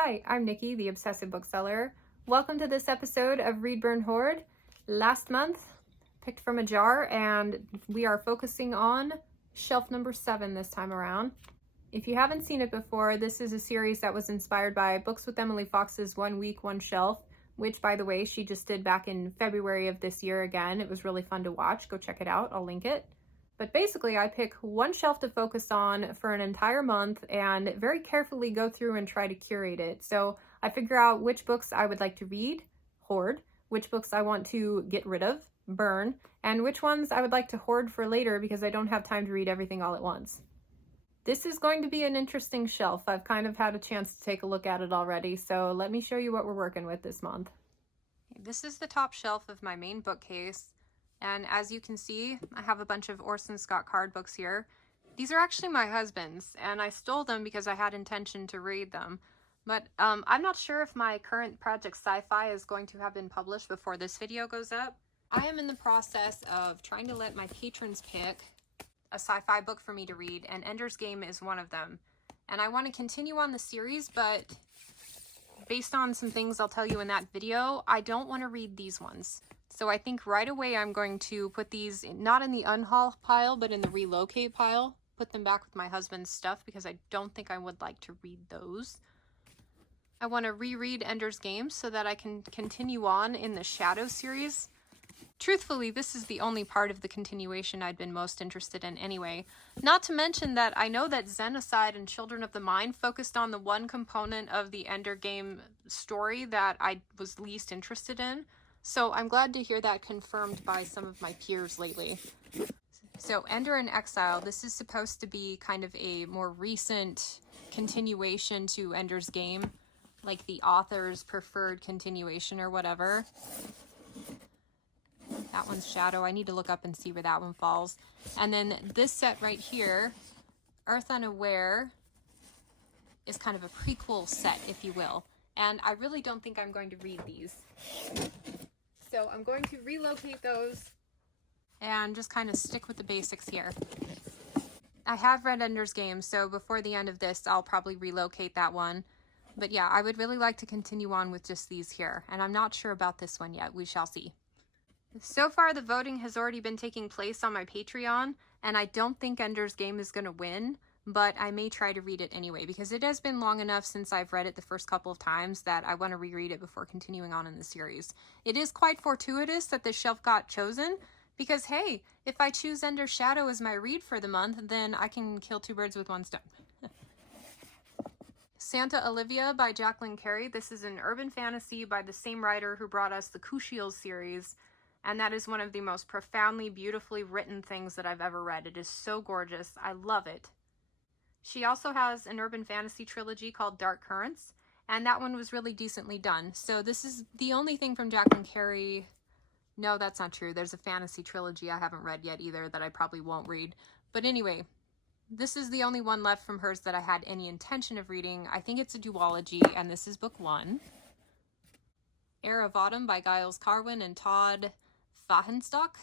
Hi, I'm Nikki, the obsessive bookseller. Welcome to this episode of Read, Burn, Hoard. Last month, picked from a jar, and we are focusing on shelf number 7 this time around. If you haven't seen it before, this is a series that was inspired by Books with Emily Fox's One Week, One Shelf, which, by the way, she just did back in February of this year again. It was really fun to watch. Go check it out. I'll link it. But basically, I pick one shelf to focus on for an entire month and very carefully go through and try to curate it. So I figure out which books I would like to read, hoard, which books I want to get rid of, burn, and which ones I would like to hoard for later because I don't have time to read everything all at once. This is going to be an interesting shelf. I've kind of had a chance to take a look at it already, so let me show you what we're working with this month. This is the top shelf of my main bookcase. And as you can see, I have a bunch of Orson Scott Card books here. These are actually my husband's, and I stole them because I had intention to read them. But I'm not sure if my current project Sci-Fi is going to have been published before this video goes up. I am in the process of trying to let my patrons pick a sci-fi book for me to read, and Ender's Game is one of them. And I want to continue on the series, but based on some things I'll tell you in that video, I don't want to read these ones. So I think right away I'm going to put these not in the unhaul pile, but in the relocate pile. Put them back with my husband's stuff because I don't think I would like to read those. I want to reread Ender's Game so that I can continue on in the Shadow series. Truthfully, this is the only part of the continuation I'd been most interested in anyway. Not to mention that I know that Xenocide and Children of the Mind focused on the one component of the Ender Game story that I was least interested in. So I'm glad to hear that confirmed by some of my peers lately. So Ender in Exile, this is supposed to be kind of a more recent continuation to Ender's Game, like the author's preferred continuation or whatever. That one's Shadow. I need to look up and see where that one falls. And then this set right here, Earth Unaware, is kind of a prequel set, if you will. And I really don't think I'm going to read these. So I'm going to relocate those and just kind of stick with the basics here. I have read Ender's Game, so before the end of this, I'll probably relocate that one. But yeah, I would really like to continue on with just these here. And I'm not sure about this one yet. We shall see. So far, the voting has already been taking place on my Patreon, and I don't think Ender's Game is going to win, but I may try to read it anyway, because it has been long enough since I've read it the first couple of times that I want to reread it before continuing on in the series. It is quite fortuitous that this shelf got chosen, because hey, if I choose Ender's Shadow as my read for the month, then I can kill two birds with one stone. Santa Olivia by Jacqueline Carey. This is an urban fantasy by the same writer who brought us the Cushiels series, and that is one of the most profoundly, beautifully written things that I've ever read. It is so gorgeous. I love it. She also has an urban fantasy trilogy called Dark Currents, and that one was really decently done. So this is the only thing from Jacqueline Carey. No, that's not true. There's a fantasy trilogy I haven't read yet either that I probably won't read. But anyway, this is the only one left from hers that I had any intention of reading. I think it's a duology, and this is book 1. Heir of Autumn by Giles Carwin and Todd Fahrenstock.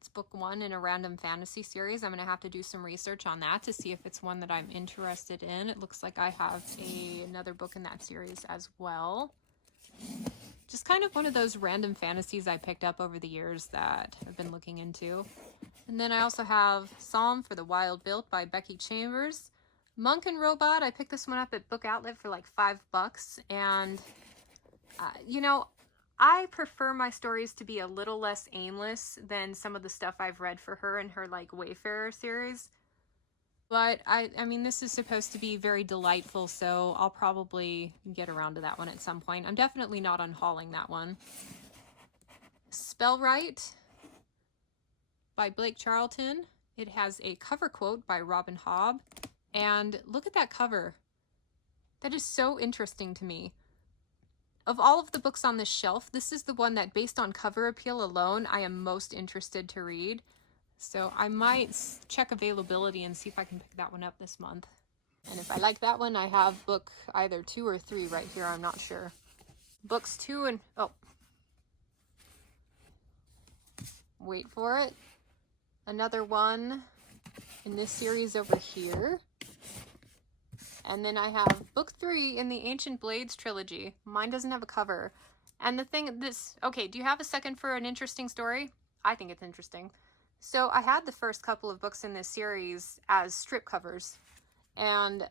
It's book 1 in a random fantasy series. I'm going to have to do some research on that to see if it's one that I'm interested in. It looks like I have another book in that series as well. Just kind of one of those random fantasies I picked up over the years that I've been looking into. And then I also have Psalm for the Wild Built by Becky Chambers. Monk and Robot, I picked this one up at Book Outlet for like $5, and you know, I prefer my stories to be a little less aimless than some of the stuff I've read for her in her like Wayfarer series. But I mean, this is supposed to be very delightful, so I'll probably get around to that one at some point. I'm definitely not unhauling that one. Spellwright by Blake Charlton. It has a cover quote by Robin Hobb. And look at that cover. That is so interesting to me. Of all of the books on this shelf, this is the one that, based on cover appeal alone, I am most interested to read. So I might check availability and see if I can pick that one up this month. And if I like that one, I have book either 2 or 3 right here. I'm not sure. Books 2 and... oh. Wait for it. Another one in this series over here. And then I have book 3 in the Ancient Blades trilogy. Mine doesn't have a cover. And the thing, okay, do you have a second for an interesting story? I think it's interesting. So I had the first couple of books in this series as strip covers, and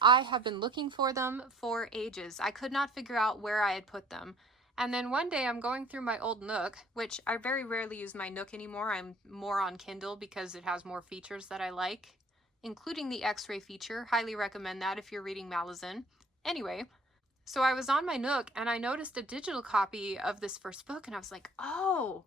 I have been looking for them for ages. I could not figure out where I had put them. And then one day I'm going through my old Nook, which I very rarely use my Nook anymore. I'm more on Kindle because it has more features that I like, including the X-ray feature. Highly recommend that if you're reading Malazan. Anyway, so I was on my Nook and I noticed a digital copy of this first book, and I was like, oh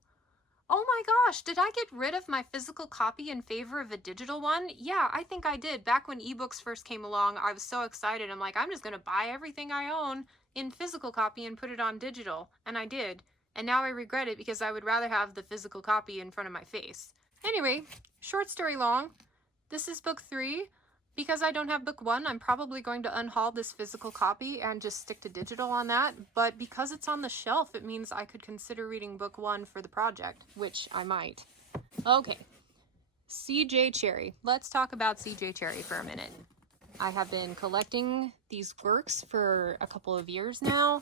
my gosh, did I get rid of my physical copy in favor of a digital one? Yeah, I think I did. Back when ebooks first came along, I was so excited. I'm like, I'm just going to buy everything I own in physical copy and put it on digital. And I did. And now I regret it because I would rather have the physical copy in front of my face. Anyway, short story long, this is book 3. Because I don't have book 1, I'm probably going to unhaul this physical copy and just stick to digital on that. But because it's on the shelf, it means I could consider reading book 1 for the project, which I might. Okay, C.J. Cherryh. Let's talk about C.J. Cherryh for a minute. I have been collecting these works for a couple of years now.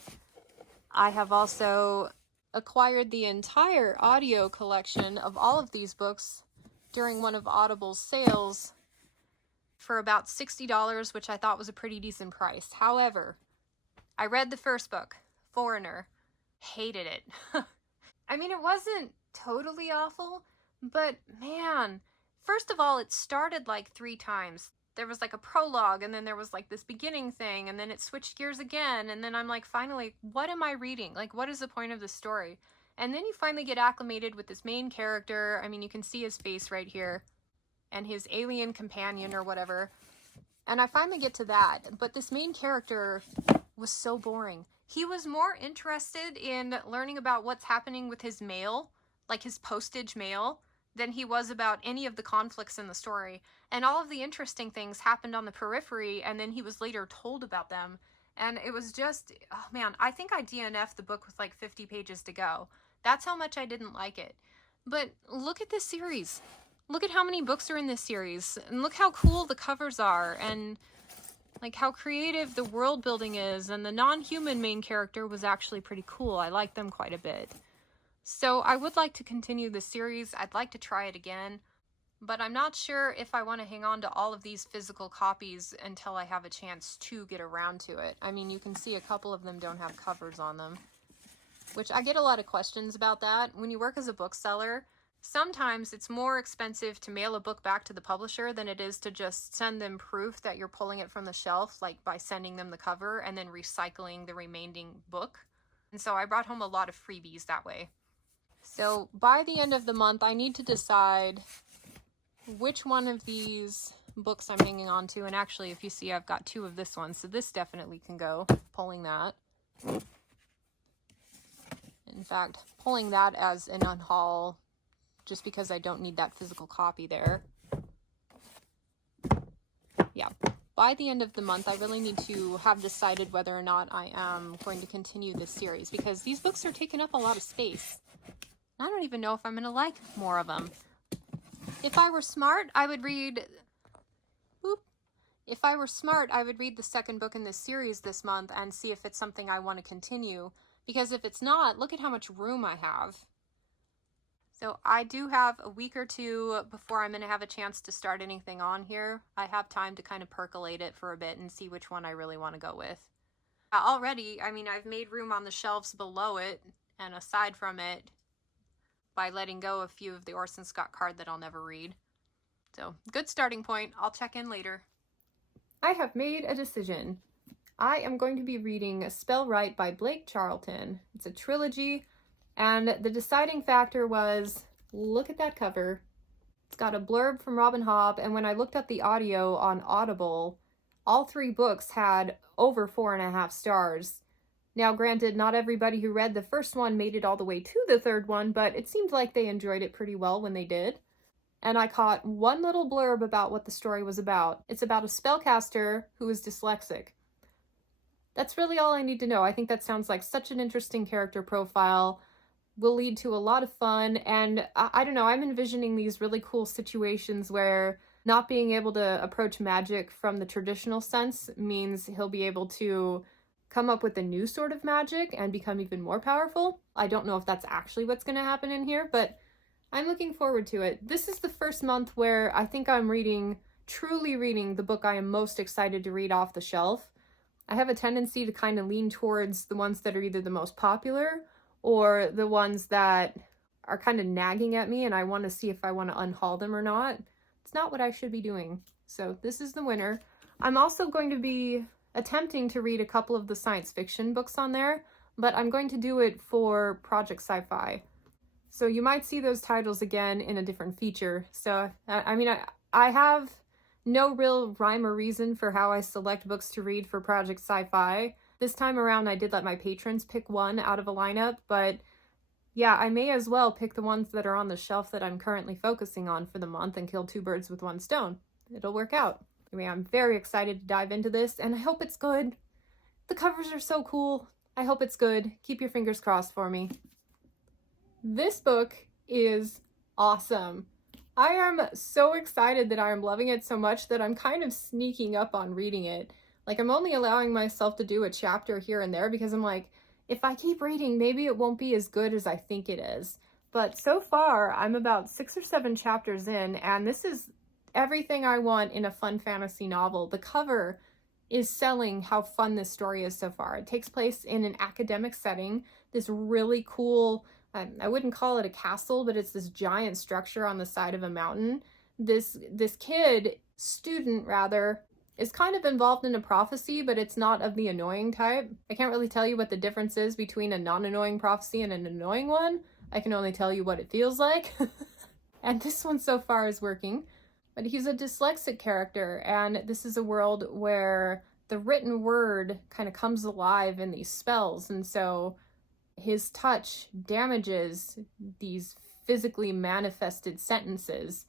I have also acquired the entire audio collection of all of these books during one of Audible's sales for about $60, which I thought was a pretty decent price. However, I read the first book, Foreigner, hated it. I mean, it wasn't totally awful, but man, first of all, it started like 3 times. There was like a prologue, and then there was like this beginning thing, and then it switched gears again, and then I'm like, finally, what am I reading? Like, what is the point of this story? And then you finally get acclimated with this main character. I mean, you can see his face right here, and his alien companion or whatever. And I finally get to that, but this main character was so boring. He was more interested in learning about what's happening with his mail, like his postage mail, than he was about any of the conflicts in the story. And all of the interesting things happened on the periphery, and then he was later told about them. And it was just, oh man, I think I DNF'd the book with like 50 pages to go. That's how much I didn't like it. But look at this series. Look at how many books are in this series, and look how cool the covers are, and like how creative the world building is, and the non-human main character was actually pretty cool. I like them quite a bit. So I would like to continue the series. I'd like to try it again, but I'm not sure if I want to hang on to all of these physical copies until I have a chance to get around to it. I mean, you can see a couple of them don't have covers on them, which I get a lot of questions about that. When you work as a bookseller, sometimes it's more expensive to mail a book back to the publisher than it is to just send them proof that you're pulling it from the shelf, like by sending them the cover and then recycling the remaining book. And so I brought home a lot of freebies that way. So by the end of the month, I need to decide which one of these books I'm hanging on to. And actually, if you see, I've got 2 of this one, so this definitely can go, pulling that. In fact, pulling that as an unhaul, just because I don't need that physical copy there. Yeah, by the end of the month, I really need to have decided whether or not I am going to continue this series, because these books are taking up a lot of space. I don't even know if I'm going to like more of them. If I were smart, I would read... If I were smart, I would read the second book in this series this month and see if it's something I want to continue. Because if it's not, look at how much room I have. So I do have a week or 2 before I'm going to have a chance to start anything on here. I have time to kind of percolate it for a bit and see which one I really want to go with. Already, I mean, I've made room on the shelves below it and aside from it by letting go a few of the Orson Scott Card that I'll never read. So, good starting point. I'll check in later. I have made a decision. I am going to be reading Spell Right by Blake Charlton. It's a trilogy. And the deciding factor was, look at that cover. It's got a blurb from Robin Hobb, and when I looked up the audio on Audible, all 3 books had over 4.5 stars. Now, granted, not everybody who read the first one made it all the way to the 3rd one, but it seemed like they enjoyed it pretty well when they did. And I caught one little blurb about what the story was about. It's about a spellcaster who is dyslexic. That's really all I need to know. I think that sounds like such an interesting character profile. Will lead to a lot of fun, and I don't know, I'm envisioning these really cool situations where Not being able to approach magic from the traditional sense means he'll be able to come up with a new sort of magic and become even more powerful. I don't know if that's actually what's going to happen in here, but I'm looking forward to it. This is the first month where I think I'm truly reading the book I am most excited to read off the shelf. I have a tendency to kind of lean towards the ones that are either the most popular or the ones that are kind of nagging at me and I want to see if I want to unhaul them or not. It's not what I should be doing. So this is the winner. I'm also going to be attempting to read a couple of the science fiction books on there, but I'm going to do it for Project Sci-Fi. So you might see those titles again in a different feature. So, I have no real rhyme or reason for how I select books to read for Project Sci-Fi. This time around, I did let my patrons pick one out of a lineup, but yeah, I may as well pick the ones that are on the shelf that I'm currently focusing on for the month and kill two birds with one stone. It'll work out. Anyway, I'm very excited to dive into this, and I hope it's good. The covers are so cool. I hope it's good. Keep your fingers crossed for me. This book is awesome. I am so excited that I am loving it so much that I'm kind of sneaking up on reading it. Like, I'm only allowing myself to do a chapter here and there because I'm like, if I keep reading, maybe it won't be as good as I think it is. But so far, I'm about 6 or 7 chapters in, and this is everything I want in a fun fantasy novel. The cover is selling how fun this story is so far. It takes place in an academic setting, this really cool, I wouldn't call it a castle, but it's this giant structure on the side of a mountain. This student rather, is kind of involved in a prophecy, but it's not of the annoying type. I can't really tell you what the difference is between a non-annoying prophecy and an annoying one. I can only tell you what it feels like. And this one so far is working. But he's a dyslexic character, and this is a world where the written word kind of comes alive in these spells, and so his touch damages these physically manifested sentences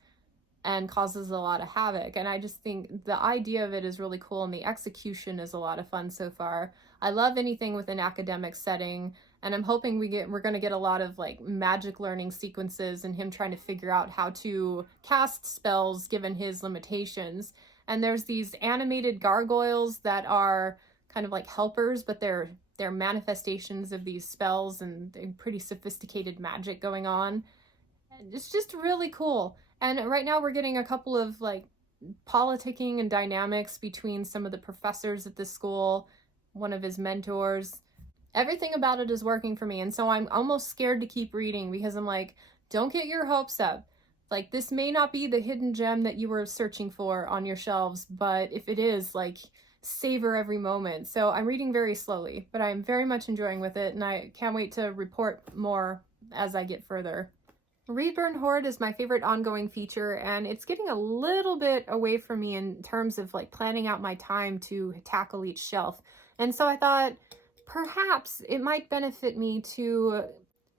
and causes a lot of havoc. And I just think the idea of it is really cool, and the execution is a lot of fun so far. I love anything with an academic setting, and I'm hoping we're going to get a lot of like magic learning sequences and him trying to figure out how to cast spells given his limitations. And there's these animated gargoyles that are kind of like helpers, but they're manifestations of these spells and pretty sophisticated magic going on. It's just really cool. And right now we're getting a couple of like politicking and dynamics between some of the professors at this school, one of his mentors. Everything about it is working for me, and so I'm almost scared to keep reading because I'm like, don't get your hopes up. Like, this may not be the hidden gem that you were searching for on your shelves, but if it is, like, savor every moment. So I'm reading very slowly, but I'm very much enjoying with it, and I can't wait to report more as I get further. Read Burn Hoard is my favorite ongoing feature, and it's getting a little bit away from me in terms of like planning out my time to tackle each shelf. And so I thought perhaps it might benefit me to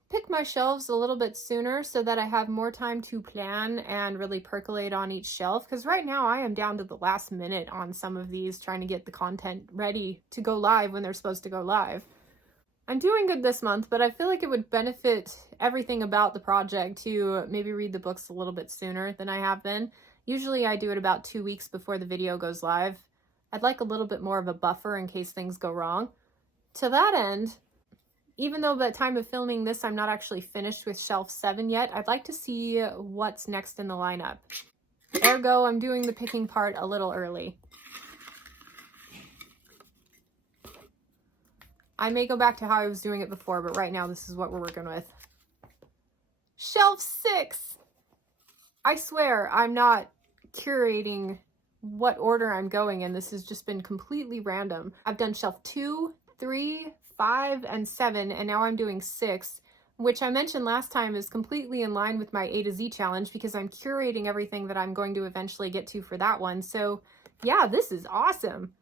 pick my shelves a little bit sooner so that I have more time to plan and really percolate on each shelf. Because right now I am down to the last minute on some of these, trying to get the content ready to go live when they're supposed to go live. I'm doing good this month, but I feel like it would benefit everything about the project to maybe read the books a little bit sooner than I have been. Usually I do it about 2 weeks before the video goes live. I'd like a little bit more of a buffer in case things go wrong. To that end, even though by the time of filming this I'm not actually finished with shelf 7 yet, I'd like to see what's next in the lineup. Ergo, I'm doing the picking part a little early. I may go back to how I was doing it before, but right now this is what we're working with. Shelf 6! I swear I'm not curating what order I'm going in. This has just been completely random. I've done shelf 2, 3, 5, and 7, and now I'm doing 6, which I mentioned last time is completely in line with my A to Z challenge because I'm curating everything that I'm going to eventually get to for that one. So yeah, this is awesome.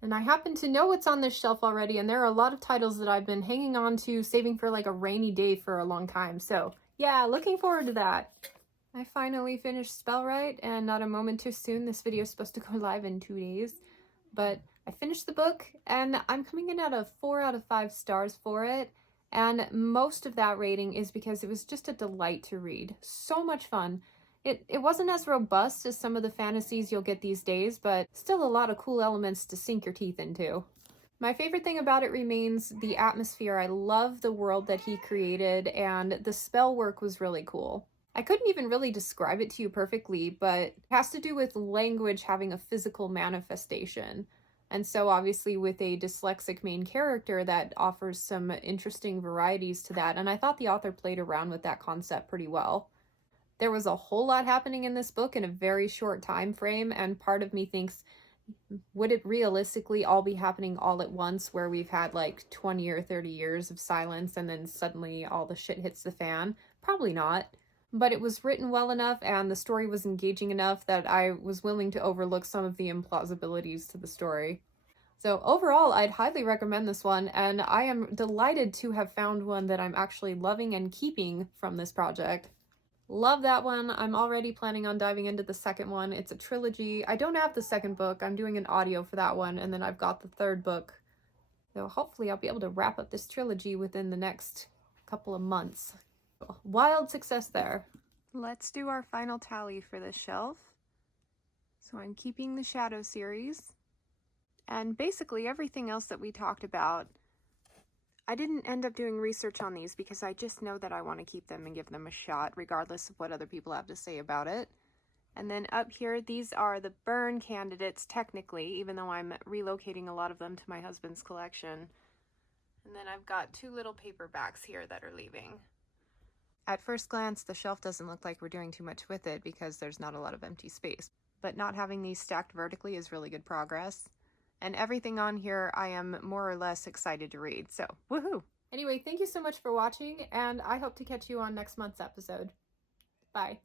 And I happen to know what's on this shelf already, and there are a lot of titles that I've been hanging on to, saving for like a rainy day for a long time. So yeah, looking forward to that. I finally finished Spellwright, and not a moment too soon. This video is supposed to go live in 2 days. But I finished the book, and I'm coming in at a 4 out of 5 stars for it. And most of that rating is because it was just a delight to read. So much fun. It wasn't as robust as some of the fantasies you'll get these days, but still a lot of cool elements to sink your teeth into. My favorite thing about it remains the atmosphere. I love the world that he created, and the spell work was really cool. I couldn't even really describe it to you perfectly, but it has to do with language having a physical manifestation. And so obviously with a dyslexic main character, that offers some interesting varieties to that. And I thought the author played around with that concept pretty well. There was a whole lot happening in this book in a very short time frame, and part of me thinks, would it realistically all be happening all at once, where we've had like 20 or 30 years of silence and then suddenly all the shit hits the fan? Probably not. But it was written well enough and the story was engaging enough that I was willing to overlook some of the implausibilities to the story. So overall, I'd highly recommend this one, and I am delighted to have found one that I'm actually loving and keeping from this project. Love that one. I'm already planning on diving into the second one. It's a trilogy. I don't have the second book. I'm doing an audio for that one, and then I've got the third book. So hopefully I'll be able to wrap up this trilogy within the next couple of months. Wild success there. Let's do our final tally for this shelf. So I'm keeping the Shadow series, and basically everything else that we talked about. I didn't end up doing research on these because I just know that I want to keep them and give them a shot, regardless of what other people have to say about it. And then up here, these are the burn candidates, technically, even though I'm relocating a lot of them to my husband's collection. And then I've got two little paperbacks here that are leaving. At first glance, the shelf doesn't look like we're doing too much with it because there's not a lot of empty space. But not having these stacked vertically is really good progress. And everything on here I am more or less excited to read, so woohoo! Anyway, thank you so much for watching, and I hope to catch you on next month's episode. Bye.